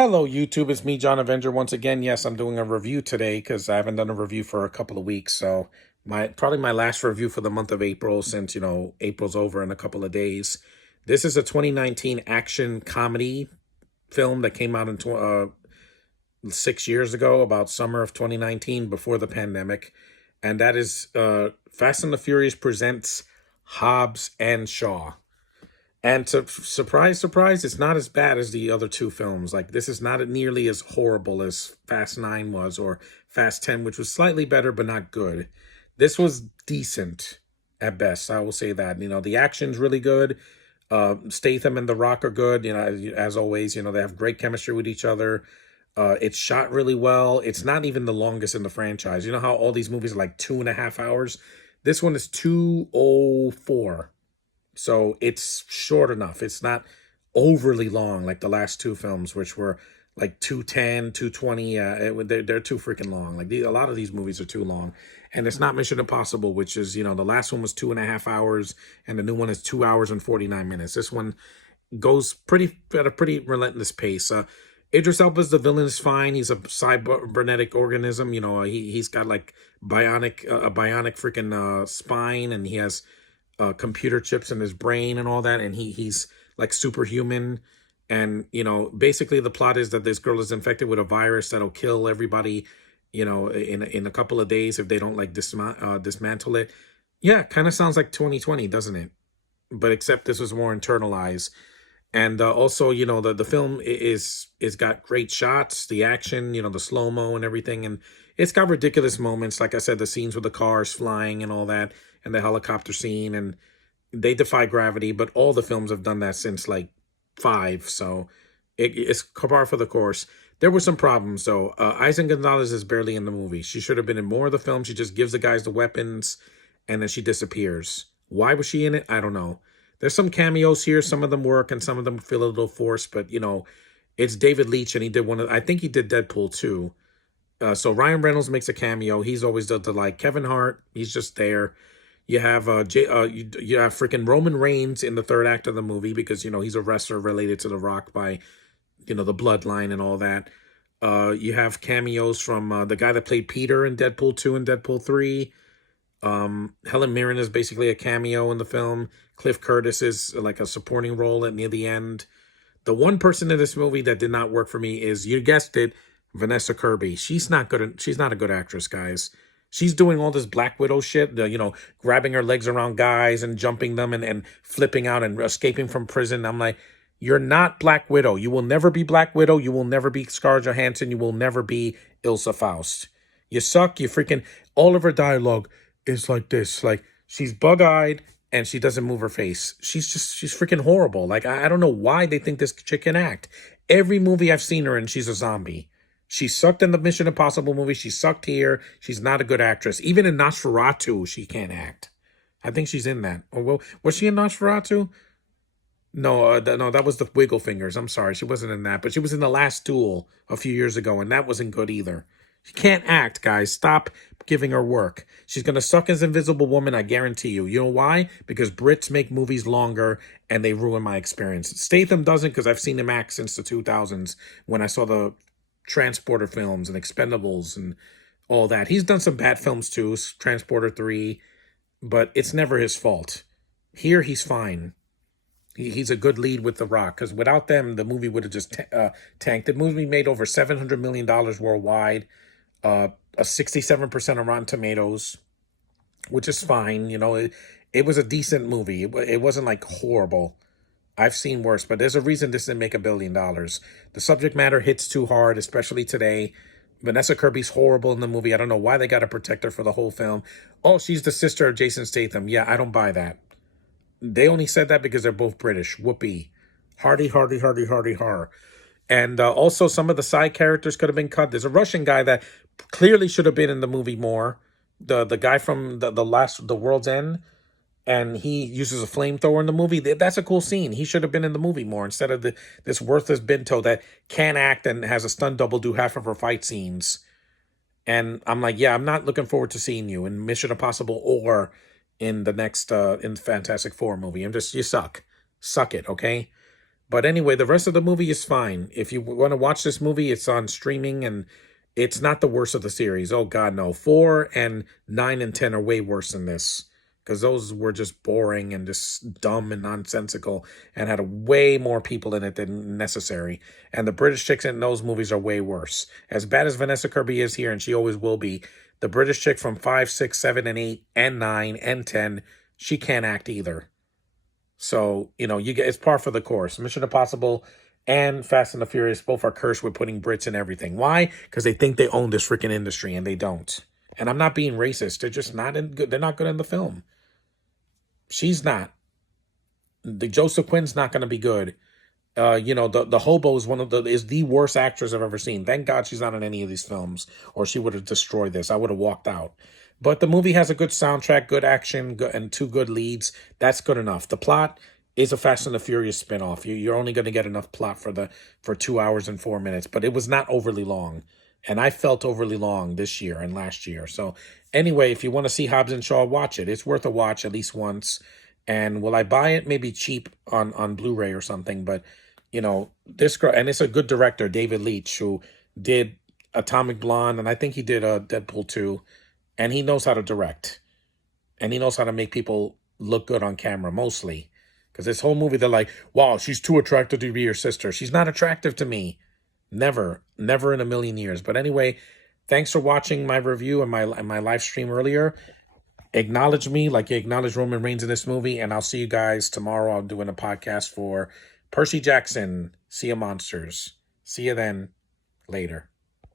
Hello, YouTube. It's me, John Avenger, once again. Yes, I'm doing a review today because I haven't done a review for a couple of weeks. So probably my last review for the month of April, since April's over in a couple of days. This is a 2019 action comedy film that came out in 6 years ago, about summer of 2019, before the pandemic, and that is Fast and the Furious presents Hobbs and Shaw. And to surprise, surprise, it's not as bad as the other two films. Like, this is not nearly as horrible as Fast 9 was, or Fast 10, which was slightly better but not good. This was decent at best. I will say that. The action's really good. Statham and The Rock are good. As always, they have great chemistry with each other. It's shot really well. It's not even the longest in the franchise. You know how all these movies are like 2.5 hours? This one is 2:04. So it's short enough. It's not overly long like the last two films, which were like 2:10, 2:20. They're too freaking long. Like, a lot of these movies are too long. And it's not Mission Impossible, which is, the last one was 2.5 hours, and the new one is 2 hours and 49 minutes. This one goes at a pretty relentless pace. Idris Elba's the villain is fine. He's a cybernetic organism. He's got like a bionic freaking spine, and he has computer chips in his brain and all that, and he's like superhuman. And basically the plot is that this girl is infected with a virus that'll kill everybody in a couple of days if they don't like dismantle it. Yeah, kind of sounds like 2020, doesn't it? But except this was more internalized. And also, the film is got great shots, the action, the slow-mo and everything, and it's got ridiculous moments. Like I said, the scenes with the cars flying and all that, and the helicopter scene, and they defy gravity. But all the films have done that since like 5, so it's par for the course. There were some problems though. Isa Gonzalez is barely in the movie. She should have been in more of the film. She just gives the guys the weapons, and then she disappears. Why was she in it? I don't know. There's some cameos here. Some of them work, and some of them feel a little forced. But it's David Leitch, and he did I think he did Deadpool too. So Ryan Reynolds makes a cameo. He's always the like Kevin Hart. He's just there. You have you have freaking Roman Reigns in the third act of the movie because he's a wrestler related to The Rock by the bloodline and all that. You have cameos from the guy that played Peter in Deadpool 2 and Deadpool 3. Helen Mirren is basically a cameo in the film. Cliff Curtis is like a supporting role near the end. The one person in this movie that did not work for me is, you guessed it, Vanessa Kirby. She's not good. She's not a good actress, guys. She's doing all this Black Widow shit, grabbing her legs around guys and jumping them and flipping out and escaping from prison. I'm like, you're not Black Widow. You will never be Black Widow. You will never be Scarlett Johansson. You will never be Ilsa Faust. You suck. You freaking, all of her dialogue is like this. Like, she's bug-eyed and she doesn't move her face. She's freaking horrible. Like, I don't know why they think this chick can act. Every movie I've seen her in, she's a zombie. She sucked in the Mission Impossible movie. She sucked here. She's not a good actress. Even in Nosferatu, she can't act. I think she's in that. Or, well, was she in Nosferatu? No, no, that was the Wiggle Fingers. I'm sorry, she wasn't in that. But she was in The Last Duel a few years ago, and that wasn't good either. She can't act, guys. Stop giving her work. She's going to suck as Invisible Woman, I guarantee you. You know why? Because Brits make movies longer, and they ruin my experience. Statham doesn't, because I've seen him act since the 2000s when I saw the Transporter films and Expendables and all that. He's done some bad films too, Transporter 3, but it's never his fault. Here, he's fine. He's a good lead with The Rock, because without them, the movie would have just tanked. The movie made over $700 million worldwide, a 67% on Rotten Tomatoes, which is fine. It was a decent movie. It wasn't like horrible. I've seen worse, but there's a reason this didn't make $1 billion. The subject matter hits too hard, especially today. Vanessa Kirby's horrible in the movie. I don't know why they got to protect her for the whole film. Oh, she's the sister of Jason Statham. Yeah, I don't buy that. They only said that because they're both British. Whoopee. Hardy, hardy, hardy, hardy, har. And also some of the side characters could have been cut. There's a Russian guy that clearly should have been in the movie more. The guy from the World's End. And he uses a flamethrower in the movie. That's a cool scene. He should have been in the movie more instead of this worthless Binto that can't act and has a stunt double do half of her fight scenes. And I'm like, yeah, I'm not looking forward to seeing you in Mission Impossible or in the next in Fantastic Four movie. You suck. Suck it, okay? But anyway, the rest of the movie is fine. If you want to watch this movie, it's on streaming, and it's not the worst of the series. Oh God, no. 4 and 9 and 10 are way worse than this, because those were just boring and just dumb and nonsensical and had way more people in it than necessary. And the British chicks in those movies are way worse. As bad as Vanessa Kirby is here, and she always will be, the British chick from 5, 6, 7, and 8 and 9 and 10, she can't act either. So, you get, it's par for the course. Mission Impossible and Fast and the Furious both are cursed with putting Brits in everything. Why? Because they think they own this freaking industry, and they don't. And I'm not being racist. They're just not in good. They're not good in the film. She's not. The Joseph Quinn's not going to be good. The hobo is the worst actress I've ever seen. Thank God she's not in any of these films, or she would have destroyed this. I would have walked out. But the movie has a good soundtrack, good action, and 2 good leads. That's good enough. The plot is a Fast and the Furious spinoff. You're only going to get enough plot for 2 hours and 4 minutes, but it was not overly long. And I felt overly long this year and last year. So anyway, if you want to see Hobbs and Shaw, watch it. It's worth a watch at least once. And will I buy it? Maybe cheap on Blu-ray or something. But, this girl, and it's a good director, David Leitch, who did Atomic Blonde, and I think he did Deadpool 2. And he knows how to direct. And he knows how to make people look good on camera, mostly. Because this whole movie, they're like, wow, she's too attractive to be your sister. She's not attractive to me. Never. Never in a million years. But anyway, thanks for watching my review and my live stream earlier. Acknowledge me like you acknowledge Roman Reigns in this movie. And I'll see you guys tomorrow. I'm doing a podcast for Percy Jackson, Sea of Monsters. See you then. Later.